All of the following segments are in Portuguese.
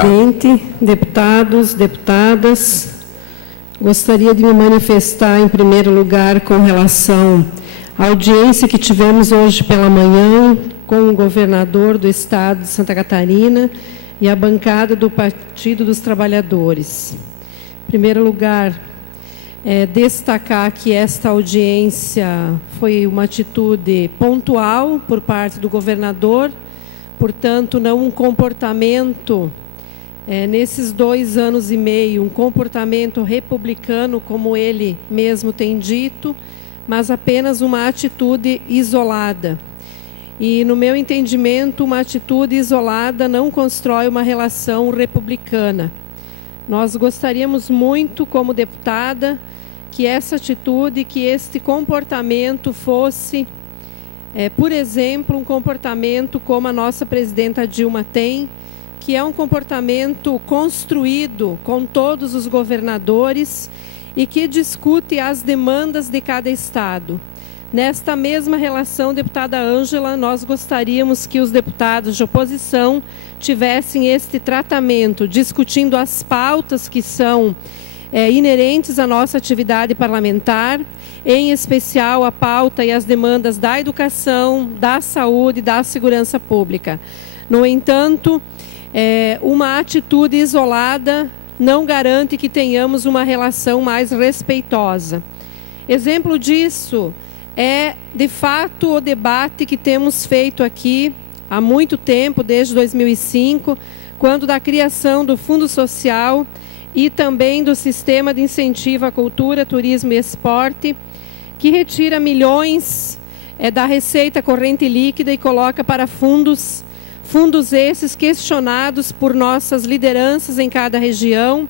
presidente, deputados, deputadas, gostaria de me manifestar, em primeiro lugar, com relação à audiência que tivemos hoje pela manhã com o governador do estado de Santa Catarina e a bancada do Partido dos Trabalhadores. Em primeiro lugar, destacar que esta audiência foi uma atitude pontual por parte do governador, portanto, não um comportamento, nesses 2 anos e meio, um comportamento republicano, como ele mesmo tem dito, mas apenas uma atitude isolada. E, no meu entendimento, uma atitude isolada não constrói uma relação republicana. Nós gostaríamos muito, como deputada, que essa atitude, que este comportamento fosse, por exemplo, um comportamento como a nossa presidenta Dilma tem, que é um comportamento construído com todos os governadores e que discute as demandas de cada estado. Nesta mesma relação, deputada Ângela, nós gostaríamos que os deputados de oposição tivessem este tratamento, discutindo as pautas que são inerentes à nossa atividade parlamentar, em especial a pauta e as demandas da educação, da saúde e da segurança pública. No entanto, uma atitude isolada não garante que tenhamos uma relação mais respeitosa. Exemplo disso é, de fato, o debate que temos feito aqui há muito tempo, desde 2005, quando da criação do Fundo Social e também do Sistema de Incentivo à Cultura, Turismo e Esporte, que retira milhões da receita corrente líquida e coloca para fundos esses questionados por nossas lideranças em cada região,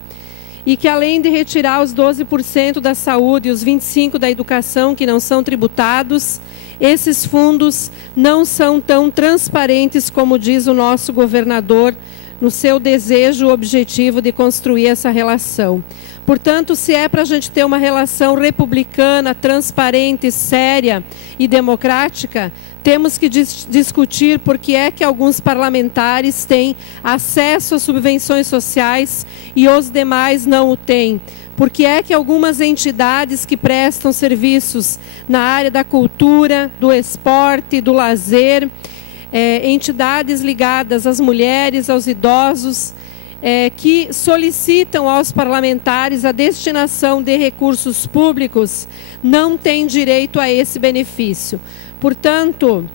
e que, além de retirar os 12% da saúde e os 25% da educação que não são tributados, esses fundos não são tão transparentes como diz o nosso governador no seu desejo e objetivo de construir essa relação. Portanto, se é para a gente ter uma relação republicana, transparente, séria e democrática, temos que discutir por que é que alguns parlamentares têm acesso a subvenções sociais e os demais não o têm. Por que é que algumas entidades que prestam serviços na área da cultura, do esporte, do lazer, entidades ligadas às mulheres, aos idosos, que solicitam aos parlamentares a destinação de recursos públicos, não têm direito a esse benefício. Portanto,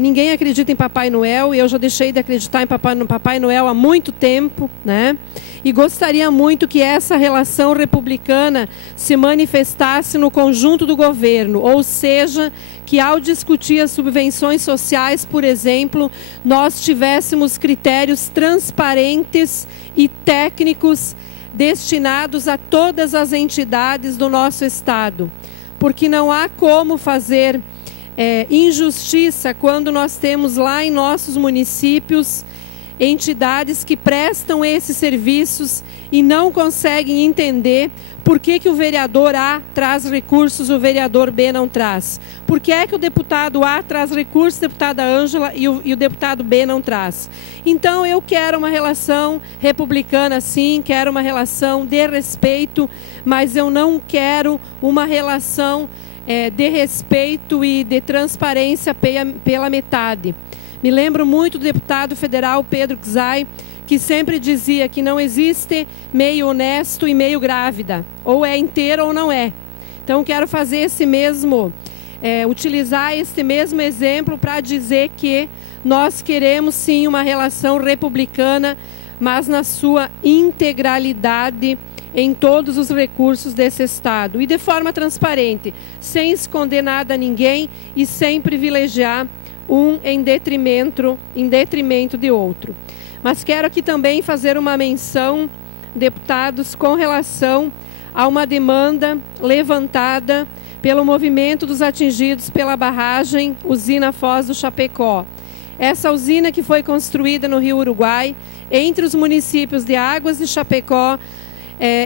ninguém acredita em Papai Noel, e eu já deixei de acreditar em Papai Noel há muito tempo, né? E gostaria muito que essa relação republicana se manifestasse no conjunto do governo, ou seja, que ao discutir as subvenções sociais, por exemplo, nós tivéssemos critérios transparentes e técnicos destinados a todas as entidades do nosso estado. Porque não há como fazer injustiça quando nós temos lá em nossos municípios entidades que prestam esses serviços e não conseguem entender por que o vereador A traz recursos, o vereador B não traz. Por que é que o deputado A traz recursos, a deputada Ângela, e o deputado B não traz? Então, eu quero uma relação republicana, sim, quero uma relação de respeito, mas eu não quero uma relação de respeito e de transparência pela metade. Me lembro muito do deputado federal Pedro Czai, que sempre dizia que não existe meio honesto e meio grávida. Ou é inteiro ou não é. Então, quero fazer utilizar esse mesmo exemplo para dizer que nós queremos sim uma relação republicana, mas na sua integralidade em todos os recursos desse estado. E de forma transparente, sem esconder nada a ninguém e sem privilegiar um em detrimento de outro. Mas quero aqui também fazer uma menção, deputados, com relação a uma demanda levantada pelo movimento dos atingidos pela barragem usina Foz do Chapecó. Essa usina que foi construída no Rio Uruguai, entre os municípios de Águas de Chapecó,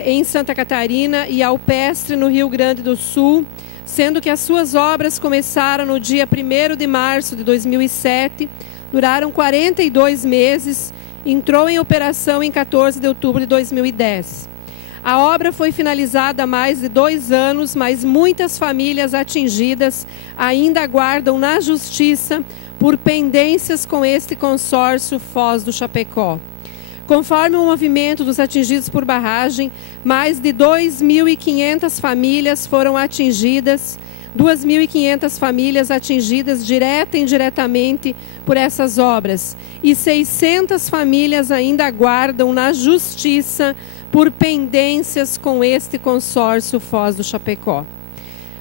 em Santa Catarina, e Alpestre, no Rio Grande do Sul, sendo que as suas obras começaram no dia 1º de março de 2007, duraram 42 meses entrou em operação em 14 de outubro de 2010. A obra foi finalizada há mais de 2 anos, mas muitas famílias atingidas ainda aguardam na Justiça por pendências com este consórcio Foz do Chapecó. Conforme o movimento dos atingidos por barragem, mais de 2.500 famílias foram atingidas, 2.500 famílias atingidas direta e indiretamente por essas obras, e 600 famílias ainda aguardam na Justiça por pendências com este consórcio Foz do Chapecó.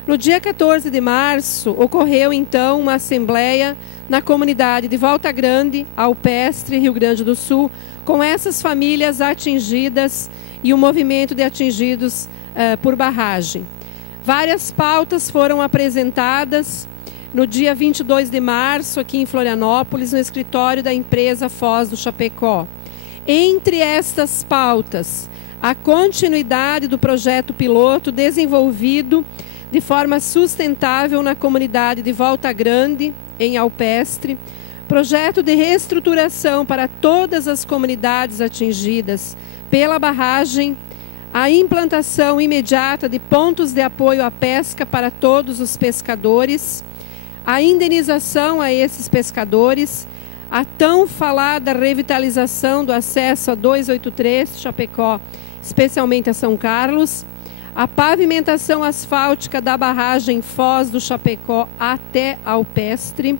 No dia 14 de março, ocorreu então uma assembleia na comunidade de Volta Grande, Alpestre, Rio Grande do Sul, com essas famílias atingidas e o movimento de atingidos por barragem. Várias pautas foram apresentadas no dia 22 de março, aqui em Florianópolis, no escritório da empresa Foz do Chapecó. Entre estas pautas, a continuidade do projeto piloto desenvolvido de forma sustentável na comunidade de Volta Grande, em Alpestre, projeto de reestruturação para todas as comunidades atingidas pela barragem, a implantação imediata de pontos de apoio à pesca para todos os pescadores, a indenização a esses pescadores, a tão falada revitalização do acesso a 283 Chapecó, especialmente a São Carlos, a pavimentação asfáltica da barragem Foz do Chapecó até Alpestre,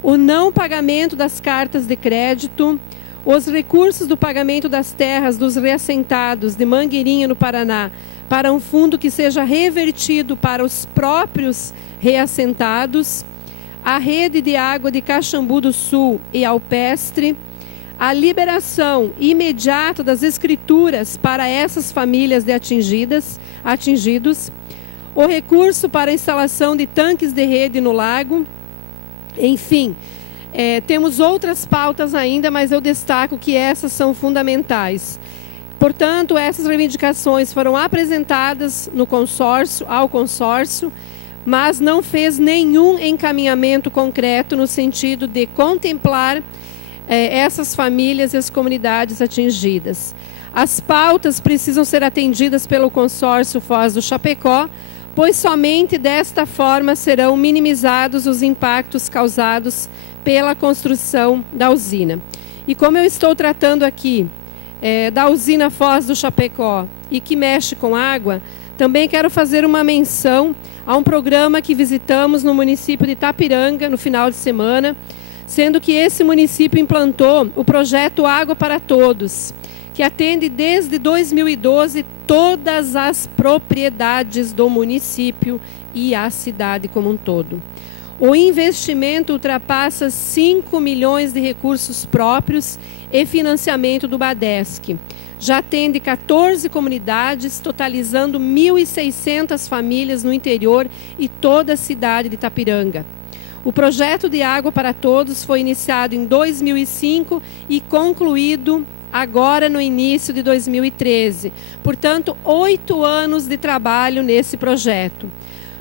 o não pagamento das cartas de crédito, os recursos do pagamento das terras dos reassentados de Mangueirinha, no Paraná, para um fundo que seja revertido para os próprios reassentados, a rede de água de Caxambu do Sul e Alpestre, a liberação imediata das escrituras para essas famílias de atingidos, o recurso para a instalação de tanques de rede no lago. Enfim, temos outras pautas ainda, mas eu destaco que essas são fundamentais. Portanto, essas reivindicações foram apresentadas ao consórcio, mas não fez nenhum encaminhamento concreto no sentido de contemplar essas famílias e as comunidades atingidas. As pautas precisam ser atendidas pelo consórcio Foz do Chapecó, pois somente desta forma serão minimizados os impactos causados pela construção da usina. E como eu estou tratando aqui da usina Foz do Chapecó e que mexe com água, também quero fazer uma menção a um programa que visitamos no município de Itapiranga no final de semana, sendo que esse município implantou o projeto Água para Todos, que atende desde 2012 todas as propriedades do município e a cidade como um todo. O investimento ultrapassa 5 milhões de recursos próprios e financiamento do Badesc. Já atende 14 comunidades, totalizando 1.600 famílias no interior e toda a cidade de Itapiranga. O projeto de Água para Todos foi iniciado em 2005 e concluído agora no início de 2013. Portanto, 8 anos de trabalho nesse projeto.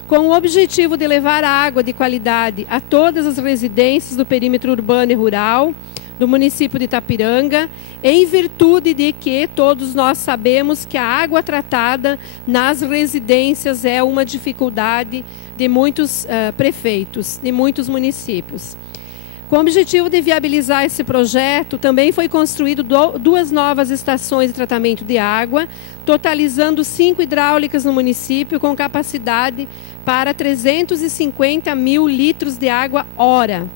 Com o objetivo de levar água de qualidade a todas as residências do perímetro urbano e rural do município de Itapiranga, em virtude de que todos nós sabemos que a água tratada nas residências é uma dificuldade de muitos prefeitos, de muitos municípios. Com o objetivo de viabilizar esse projeto, também foi construído 2 novas estações de tratamento de água, totalizando 5 hidráulicas no município, com capacidade para 350 mil litros de água hora.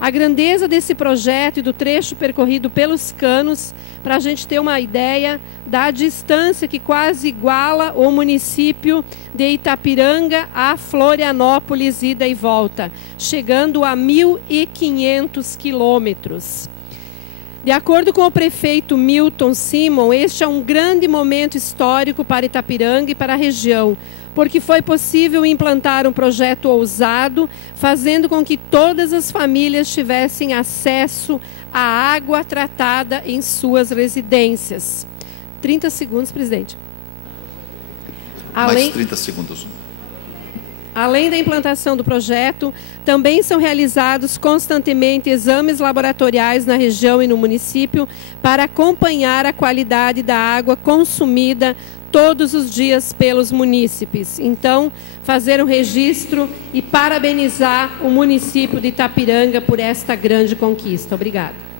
A grandeza desse projeto e do trecho percorrido pelos canos, para a gente ter uma ideia da distância que quase iguala o município de Itapiranga a Florianópolis, ida e volta, chegando a 1.500 quilômetros. De acordo com o prefeito Milton Simon, este é um grande momento histórico para Itapiranga e para a região, porque foi possível implantar um projeto ousado, fazendo com que todas as famílias tivessem acesso à água tratada em suas residências. 30 segundos, presidente. Mais 30 segundos. Além da implantação do projeto, também são realizados constantemente exames laboratoriais na região e no município para acompanhar a qualidade da água consumida todos os dias pelos munícipes. Então, fazer um registro e parabenizar o município de Itapiranga por esta grande conquista. Obrigada.